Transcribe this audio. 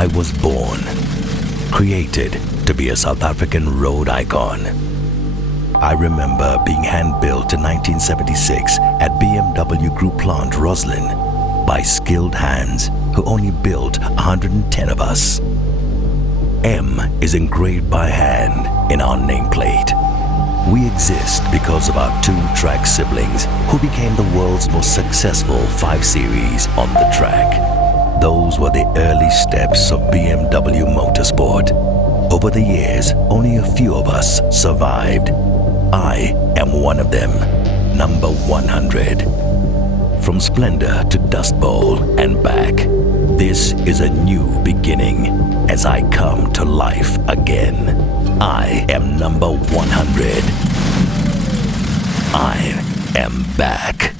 I was born, created to be a South African road icon. I remember being hand-built in 1976 at BMW Group Plant Roslyn by skilled hands who only built 110 of us. M is engraved by hand in our nameplate. We exist because of our two track siblings who became the world's most successful 5 Series on the track. Those were the early steps of BMW motorsport. Over the years, only a few of us survived. I am one of them, number 100. From splendor to Dust Bowl and back, this is a new beginning as I come to life again. I am number 100. I am back.